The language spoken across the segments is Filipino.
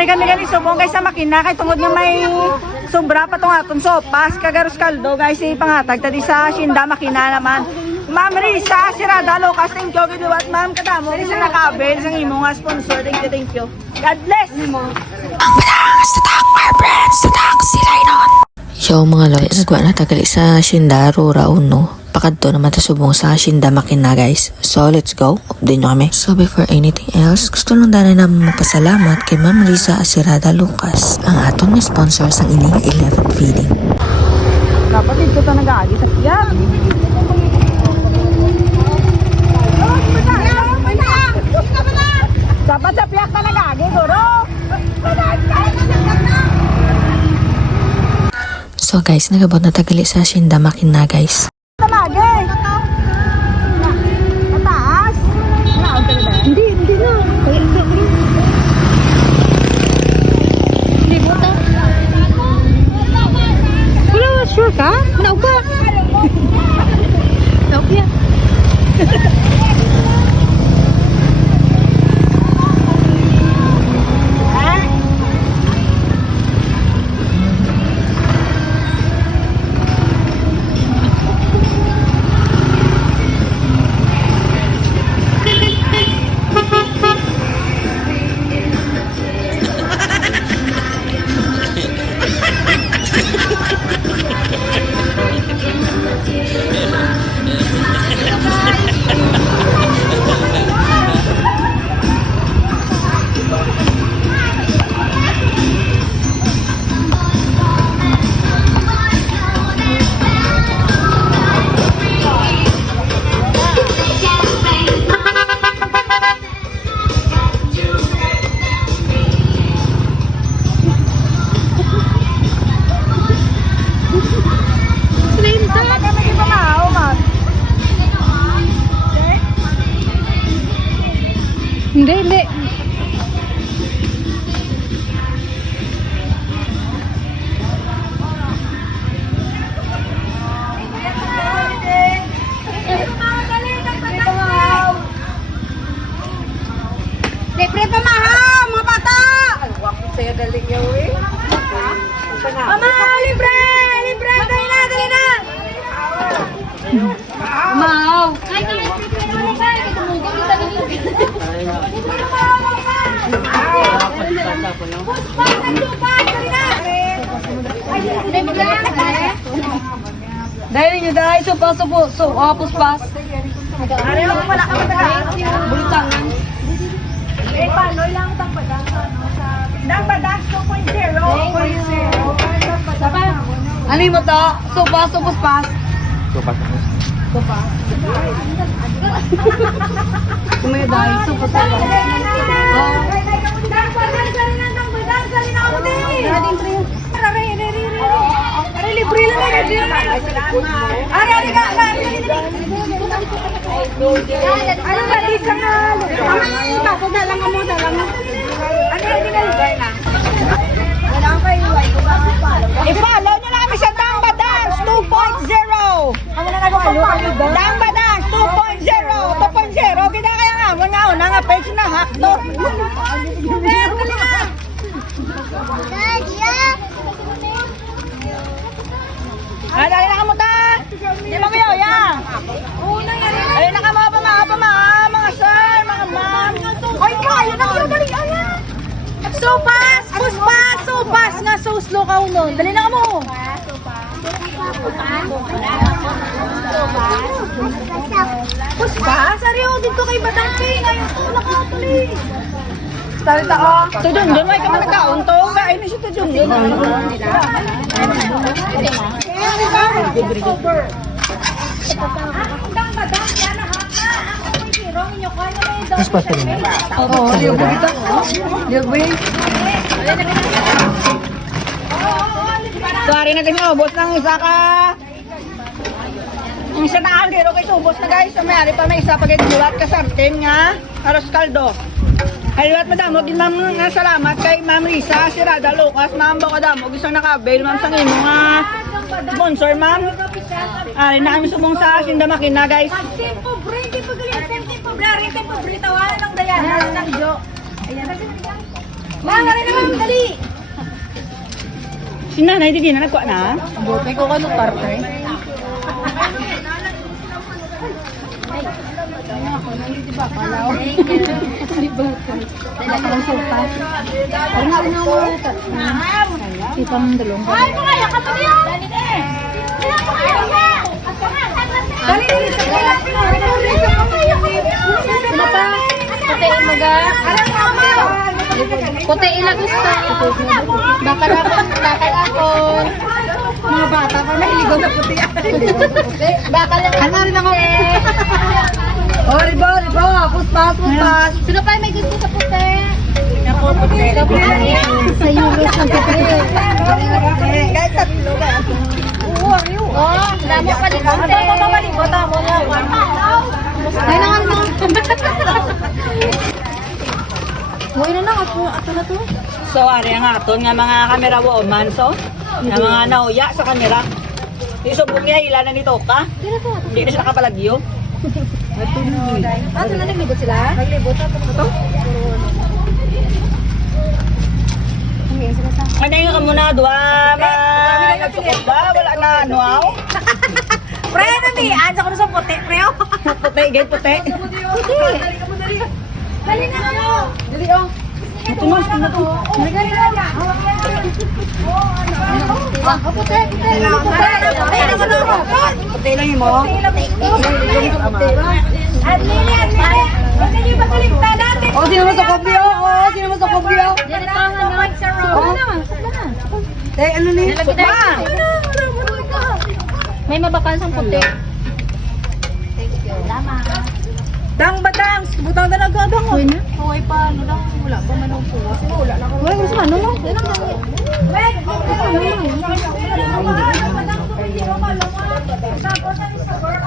Kami subong guys sa makina kay tungod nga may sobra pa tong aton sopas kagaros kaldo guys ipangatag tadi sa Shinda makina naman. Ma'am Risa Sirada Lucas, thank you video at ma'am kadamo sa nakabel sang imo nga sponsor, thank you. God bless mo. Ang padang statak our brands statak sila inon. Yo mga loy, nagwa na tagali sa Shinda Rura Uno. Pakadto naman ta subong sa Shinda makina guys. So let's go. Update nyo kami. So before anything else, gusto lang dana naman magpasalamat kay Ma'am Risa Sirada Lucas, ang aton nga sponsor sang ining 11 feeding. Dapat dito ta nag-agi sa kiyan. Dapat sa piyak ka nag-agi, guro. So guys, nagabot na tagali sa Shinda makina guys. Talagay. Mataas. Naon ka na? Hindi na. Hindi mo to. Wala, sure ka? Naog ka. Naog yan. Hindi. Libre pa mahal, mga bata! Ay, wako sa'yo galing yaw eh. Mama, libre! Libre! Dali na! Mau! Ay, dahil nyo dahil puspas. Ari ako pala ka matagal. Bulutangan. Eh, paano lang tangpadang Dangbadas 2.0. Ano mo to? Puspas. Kumaya dahil puspas. Libre lang Ari ka. Ano ba di sa nga? Ito dalang mo. Ano nga lugar na? Wala ang kayo i-follow nyo na kami sa Dangbadas 2.0. Ano na nag-follow? Dangbadas 2.0. Kita kaya nga mo nga page na hakto. Dali na kamutan! Di ba kayo, yan? Dali na ka mga sir, mga ma'am. Ay, kayo na kayo, dali, ayan! Sopas! Sopas nga, so slow ka nun. Dali na ka mo! Puspas? Ariyo, dito kay Badangke. Ngayon to, nakatuloy. Talita ko. Tudun, may ka man nagkaon to. Kain na siya tudun. Puspas pa rin. Oo, liyoboy. Sorry na kasi ubos ng isa ka. Ang isa na dito kay subos na guys. Mayari pa may isa pag-idulat ka sartin nga. Aros kaldo. Haliwat madamo, ginmam nga salamat kay Ma'am Risa Sirada Lucas, Ma'am Bocadamo, isang nakabail, Ma'am sang imo nga sponsor, Ma'am. Ari na kami sumong sa Shinda makina, guys. Tempo break, tawanan ng Dayan, ng Jo. Ayan. Mga rin naman, dali. Si nanay, di na nagkuha na? Buti ko kano partner. Sipang dalong. Ay, mo kaya ka pa niya. Dali eh. Dali. Puti mo ga. Puti ila gusto. Bakal ako. Mga bata pa mahiligaw sa puti. Bakal ano rin ako. Oh, riba. Puspas. Sino pa may gusto sa puti? Ako puti. Sa Euros ng puti. Guys, tatlo ba? Oh, damo pa din puti. Tama na. Ay, naman mo. Huwag na ato na to. So, ari ang aton nga mga camera woman, so. Nga mga nauya sa kamera. Isubong niya, ilan na nito ka? Hindi na siya nakapalagyo. Ato na naglibot sila? Naglibot ato to? Ano yung kamuna, duwa, nagsukot ba? Wala na, ano, aw? Pre, ano ni? Ansa ko na sa puti, pre. Puti, gay puti. Dali na ano? Dali oh. Ito mo, ito na to. Dali na. Puti. Puti lang yung mo. Oh, sino mo sa kopi oh? Sino mo sa kopi oh? Eh, ano ni? May mabakal sang puti. Dang badang, butang na nagdadang oh. Hoy pa, ano lang, wala pa man ang puwa. Wala lang. Wala gusto ano no?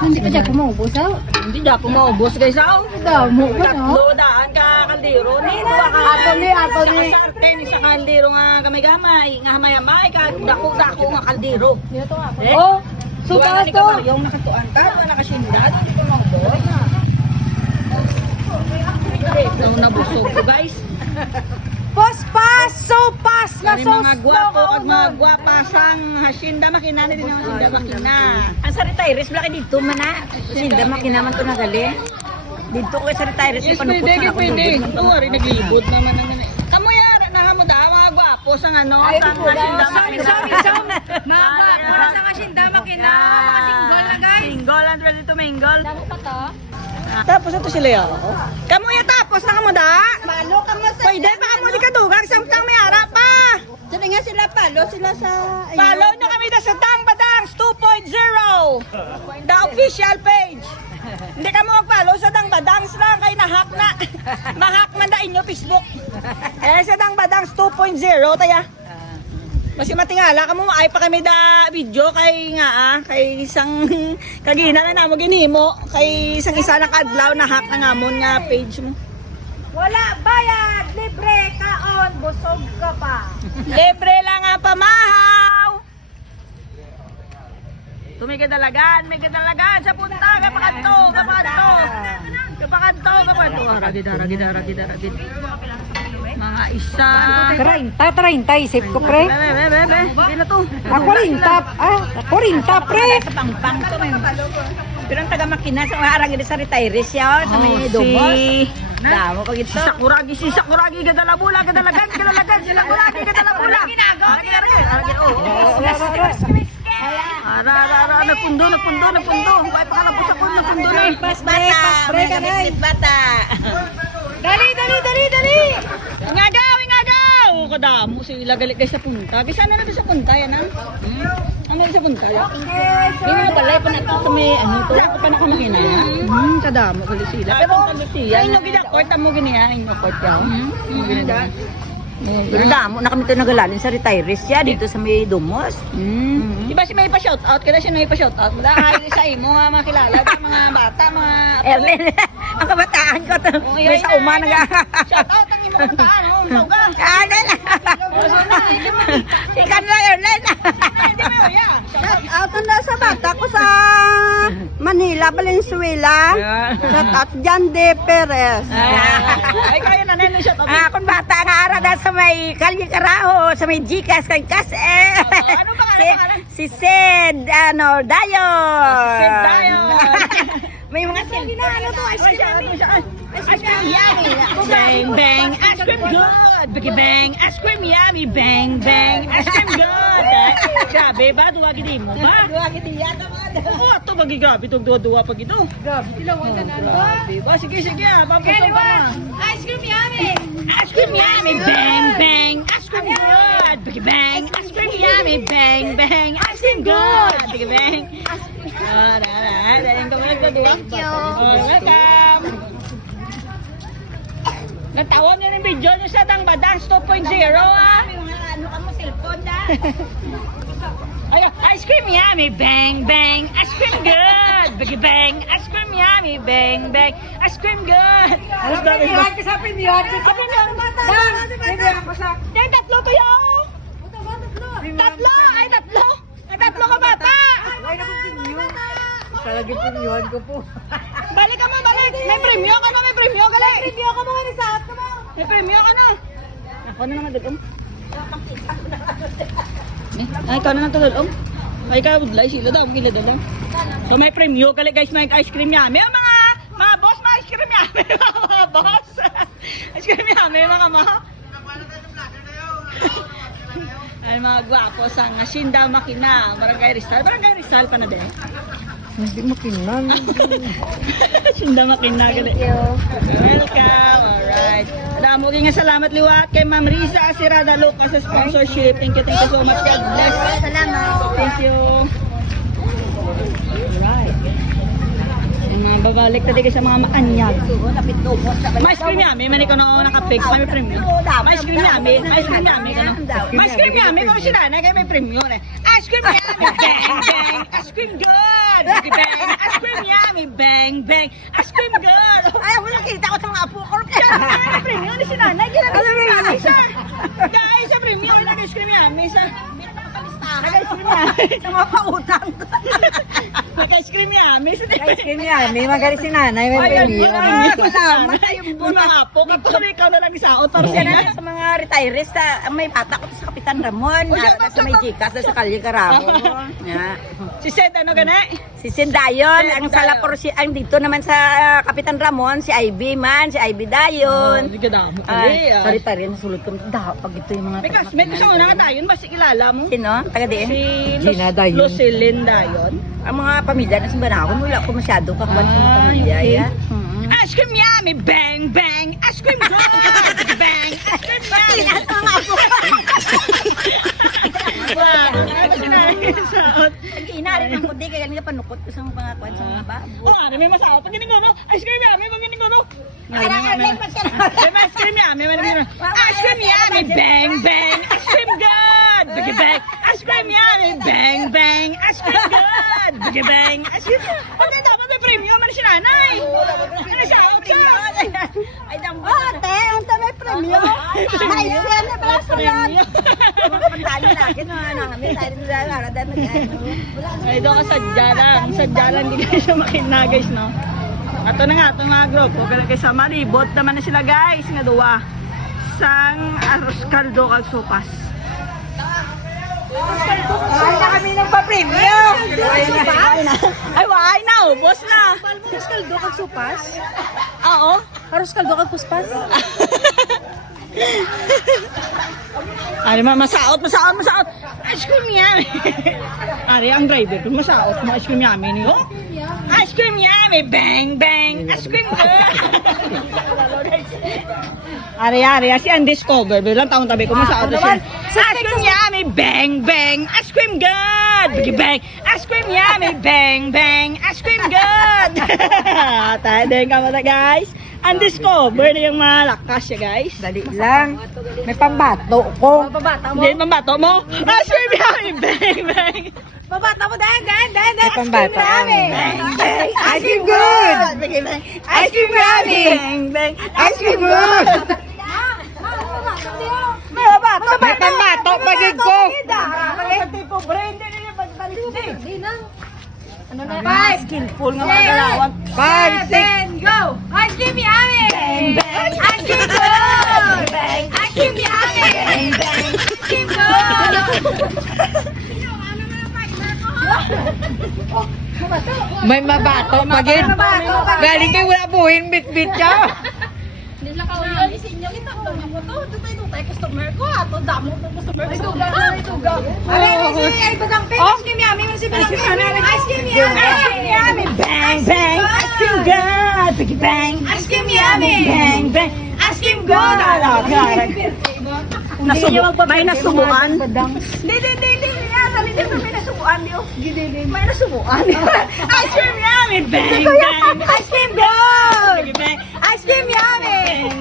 Hindi pa siya kumaubos ah. Hindi dyan po maubos guys, aw. Damo pa no? Tatlo daan ka kaldero. Ni, duwa ka. Ato ni. Sa sarten, isa kaldero nga gamay-gamay. Nga hamay-hamay, dako-dako nga kaldero. Oh, so Duwa na ni pasto. Kabaryong nakatuan ka, duwa na kasyindad. Hindi ko maubos. Ito nabusog ko guys. Pospas, sopas na Kani mga gwapo kag mga gwapasang hasyenda makina ni din ang hasyenda makina. Ang sa retirees wala kay dito man na. Hasyenda makina man to nagali. Dito ko sa retirees yes, panupos na ako. Ito ari naglibot naman ang kamo yara na mo da mga gwapo sang ano sa hasyenda makina. Mga gwapo sa kasinda makina, mga single na guys. Single and ready to mingle. Damo pa to? Tapos ito sila yun. Kamo ya tapos na kamo da? Palo ka mo sa... Pwede pa kamo di kadugag sa may ara pa. Sila nga sila palo, sila sa... Follow na kami sa Dang Badangs 2.0. The official page. Hindi ka mo mag-follow sa Dang Badangs lang kay nahack na. Mahack man da inyo Facebook. Eh sa Dang Badangs 2.0 taya. Kasi matingala ka mo ay pa kami da video kay nga kay isang kagina na namo ginimo kay isang isa na kadlaw na hack na ngamon nga page mo. Wala bayad, libre kaon, busog ka pa. Libre lang nga pamahaw. May kadalagan sa punta kapakanto. Ragid. Mga isa. 30, isip ko pre. Hindi na to. Ako rin pre. Sa pangpang to. Pero ang taga makina sa harang sa retirees siya. Sa may dumos. Damo pag ito. Si Sakuragi gadalabula. Ara, nagpundo. Bakit pa ka nagpundo sa nagpundo na. Pas break ka na. Dali. Ingagaw! Kadamo, sila galit kayo sa punta. Bisa na sa punta, yan ha? Ano sa punta, yan? Hindi mo balay pa na ito sa may, to, ako pa nakamakina yan. Kadamo, galit sila. Pero, inyo ginakort, mo giniya, inyo kort yan. Pero damo, na kami ito nagalalin sa retirees siya, dito sa may Dumos. Diba si may pa-shoutout? Kaya siya may pa-shoutout. Dahil sa imo, mga kilala, mga bata, mga... Erlen, ang kabataan ko to. May sa uma shoutout ang imo kabataan, maugang. Ano na? Ikan lang, Erlen. Out na sa bata ko sa Manila, Valenzuela. Shout out Jan de Perez. Ay, kaya na kanino siya to? Kung bata nga ara na sa may Kalye Carajo, sa may Gcash kay Kas Ano ba si Sid, Dayon. Sid Dayon. May mga sili na ano to, ice cream. Ice cream yummy. Bang, bang, ice cream good. Bagi bang, ice cream yummy. Bang, bang, ice cream good. Grabe ba? Duwa gidi mo ba? Duwa gidi yata mga Oo, ito bagi grabe. Itong duwa pag ito. Grabe, tilawan ka na. Grabe ba? Sige, papasaw ka na. Ice cream yummy. Ice cream yummy. Bang, bang, ice cream good. Bagi bang, ice cream yummy. Bang, bang, ice cream good. Bagi bang. Thank you. Welcome. Natawag niyo ng video niyo sa Tangba Dance 2.0 ah. Ano ka mo, cellphone na? Ay, ice cream yummy, bang, bang, ice cream good. Bagi bang, ice cream yummy, bang, bang, ice cream good. Premium ka sa premium. Premium ka sa... Yan, tatlo to yun. Tatlo, ay tatlo. Ay tatlo ka bata. Ay, naku, premium. Talagang premium ko po. Balik ka mo, balik. May premium ka na, may premium ka lang. Premium ka mga nisaat ka mo. May premium ka na. Ako na naman dulong. Ay, ikaw na nang tulong. Ay, ikaw, budlay, sila daw, gila daw. So, may premium ka guys, may ice cream yummy. Oh, mga boss, mga ice cream yummy, mga boss. Ice cream yummy, mga ay, mga gwapo sa Hacienda Makina, Barangay Rizal pa na din. Hindi makinan. Hacienda Makina, gali. Welcome, alright. Alam mo, nga salamat liwat kay Ma'am Riza Sirada Lucas sa sponsorship. Thank you so much. God bless. Salamat. Thank you. Alright. Yung mga babalik tadi sa mga maanyag. Mais cream yummy, man ikaw na nakapig, may premium. Mais cream yummy, mais cream yummy ka no? Mais cream yummy, kung sila na kayo may premium eh. Ice cream yummy, bang, bang, ice cream good. Bang, ice cream yummy, bang, bang, ice cream good. Ay, wala kita ko sa mga apo ko. May premium ni si nanay, ginagawa si nanay siya. Guys, sa premium, nag-ice cream yummy sa... Nag-ice cream yummy. Sa mga pautang. Nag-ice cream yummy sa... Ice cream yan. May magaling si nanay. May Ayan, premium. salamat. Mga apo, ikaw ikaw na lang isaot para sa Yan sa mga retirees, may bata ko sa Kapitan Ramon. Sa may Gcash, sa Kalye Carajo. Si Sed, ano gana? Si Sindayon, ang Salapor si ang dito naman sa Kapitan Ramon, si Ivy man, si Ivy Dayon. Hindi ka damo. Sa retire sulod ko. Pag ito yung mga May classmate ko sa una nga tayo, ba si kilala mo? Sino? Taga diin? Si Gina Dayon. Lucilin Dayon. Ang mga pamilya na sa Banakon, wala ko masyado kakuan sa mga pamilya. okay. Yeah. Ice cream yummy, bang, bang, ice cream good, bang, ice cream yummy. Inarin ang kundi, kaya ganito panukot ko sa mga kwan sa mga babo. Oh, ano may masawa? Pag gining mo, ice cream yummy, pag gining mo. Ay, May ice cream yummy, ice cream yummy, bang, bang, ice cream good, bang, bang, ice cream yummy, bang, bang, ice cream good, bang, bang, ice cream good. Pati dapat may premium, ano si nanay? Ano siya? Ay, dambo. Ate, ang tabi premium. Ay, siya na pala sa yan. Mga pantalo na akin, mga namin, tayo rin na laradan na yan. Ay, doon ka sadya lang, hindi kayo siya makina guys, no? Ato na nga, itong mga group, huwag kayo sa malibot naman na sila guys, nga duwa. Sang arroz caldo kalsupas. Ay, na kami ng pa-premium. Ay, why na, ubos na. Arroz kaldo kag supas? Oo. Arroz kaldo kag kuspas? Ari, masaot. Ice cream yummy. Ari, ang driver ko, masaot mo ice cream yummy niyo. Ice cream yummy, bang, bang, ice cream good. Ari, si Undiscover, bilang taong tabi ko, masaot na siya. Ice cream yummy, bang, bang, ice cream good. Bang, ice cream yummy, bang, bang, ice cream good. Tayo din ka mata guys. Undiscover na yung malakas siya guys. Dali lang. May pambato ko. Hindi, mambato mo? Ice cream yummy, bang, bang. Pabata mo, dahan. May pambata kami. Ice cream good. Ice cream yummy. Bang, bang. Ice cream good. May pambato. May pambato. Pagig ko. Sa tipo brain din yung pagbaliste. Ano na? Five. Skillful nga mga galawag. 5, 6. Go! Ice cream yummy! Bang, bang. Ice cream good! Bang, bang. Team go! May mabato pagin. Galing kay wala buhin bit-bit siya. Hindi na kaulian. Isin nyo, itapang ako to. Tutay customer ko. Ato, damo ko customer ko. Tugaw. Ay, tugang pin. Ice cream yummy. Ice cream yummy. Bang, bang. Ice cream god. Biggie bang. Ice cream yummy. Bang, bang. Ice cream god. May nasubuan. Hindi. May nasubuan. May nasubuan. Ice cream yummy. Bang, bang. Ice cream god. Ice cream yummy.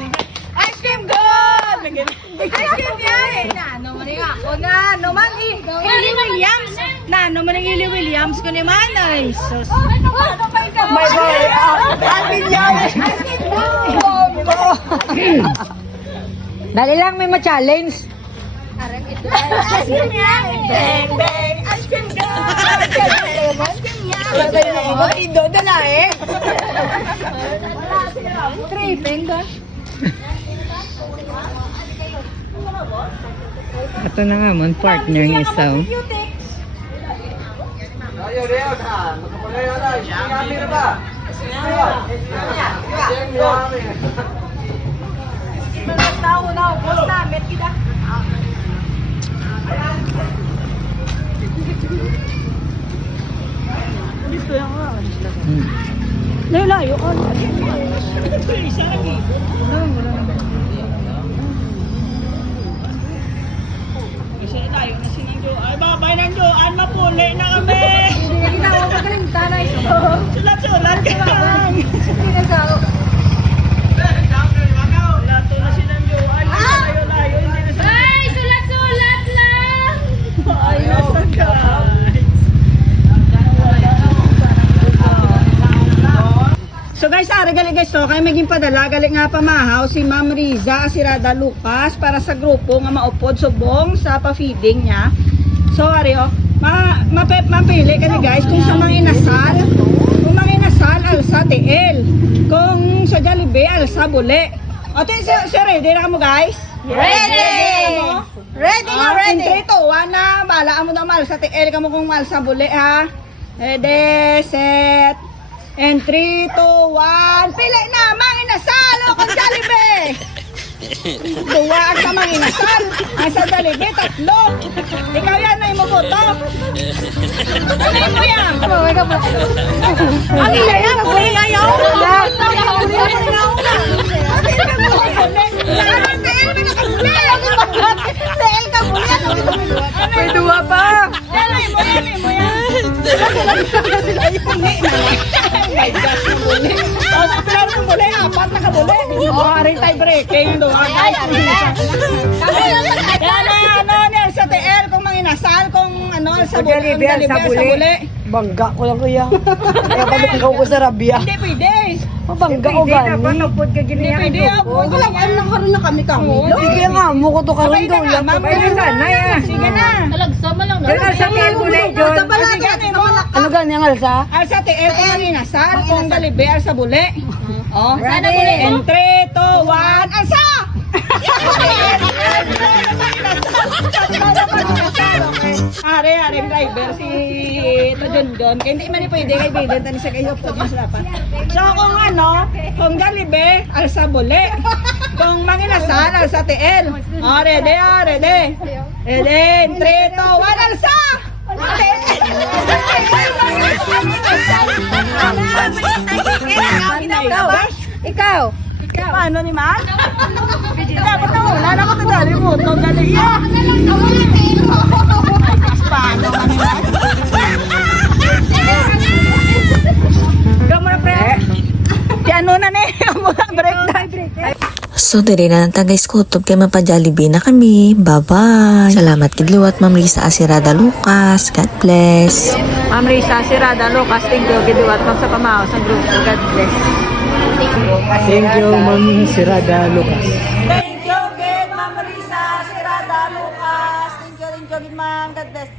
Ice cream god. Ice cream yummy. Nano man ako na. No man Ili Williams. Nano man Ili Williams ko ni man. Ay, sus. My boy. Alvin yummy. Ice cream god. Dali lang may ma-challenge. Ice cream yummy. Bang, bang. Ice cream god. Ice cream yummy. Indo na eh. Tripping god. Ito na nga mon partner ng isa. Layo ka. Kasi tayo na sinangyo. Ay, babay ng Joan, mapuli na kami. Ginawa ko galing tanay. Sulat-sulat ka lang. Ginagawa. Lato na sinang Joan. Layo-layo, hindi na sila. Ay, sulat-sulat lang. Ayos na guys. So guys, gali guys, so kaya maging padala, gali nga pamahaw si Ma'am Riza Asirada Lucas para sa grupo nga maupod subong sa pa-feeding niya. So ari mapili ka ni guys kung sa mga inasal, kung mga inasal alsa TL, kung sa Jollibee alsa bule. O tayo si ready na mo guys? Ready! Ready na, ready. In 3 to 1 na, balaan mo na mal sa TL ka mo kung mal sa bule ha. Ready, set. And 3, 2, 1, pili na, mga inasal o kung Jollibee! Duwa ang sa mga inasal, ang sa Jollibee, 3. Ikaw yan na yung mabuto. Ano mo yan? Ang ila yan, huli nga yun. May duwa pa. Yan mo yan. My gosh, nabuli. O, sa pilar ng buli, 4 na kabuli. O, aring tie breaking. Ay, ano, sa TL, kung mga inasal, kung ano, sa Jollibee, sa sa buli. Bangga ko lang kuya. Kaya pabanggaw ko sa rabia. Hindi pwede. Mabangga ko gani. Hindi pwede. Wala ka lang karoon na kami kamilo. Sige nga, mo ko to karon daw lang. Sige na. Ganun sa TL mo na yun. Ano gani ang alsa? Al sa TL, kung mga inasal, kung Jollibee, al sa buli. Oh, Ready. And 3, 2, 1, alsa! Are driver si John. Kaya hindi man pwede kay Biden tani sa kayo po mas dapat. So kung ano, kung Jollibee al sa buli. Kung manginasal al sa TL. Oh, ready. Ready. 3, 2, 1, alsa! Ikaw. Paano ni Man? Dapat na wala na ko tadali mo. Ito galing yan. Paano man ni Man? Gamura pre. Di ano na ni? Gamura break na. So, diri na lang guys kutob kay mapa-Jollibee na kami. Bye-bye! Salamat kidliwat Ma'am Risa Asirada Lucas. God bless! Ma'am Risa Asirada Lucas, thank you. Giduwat mo sa pamahaw sa grupo. God bless. Thank you, Ma'am Sirada Lucas. Thank you, good Ma'am Risa Asirada Lucas. Thank you, Ma'am. God bless.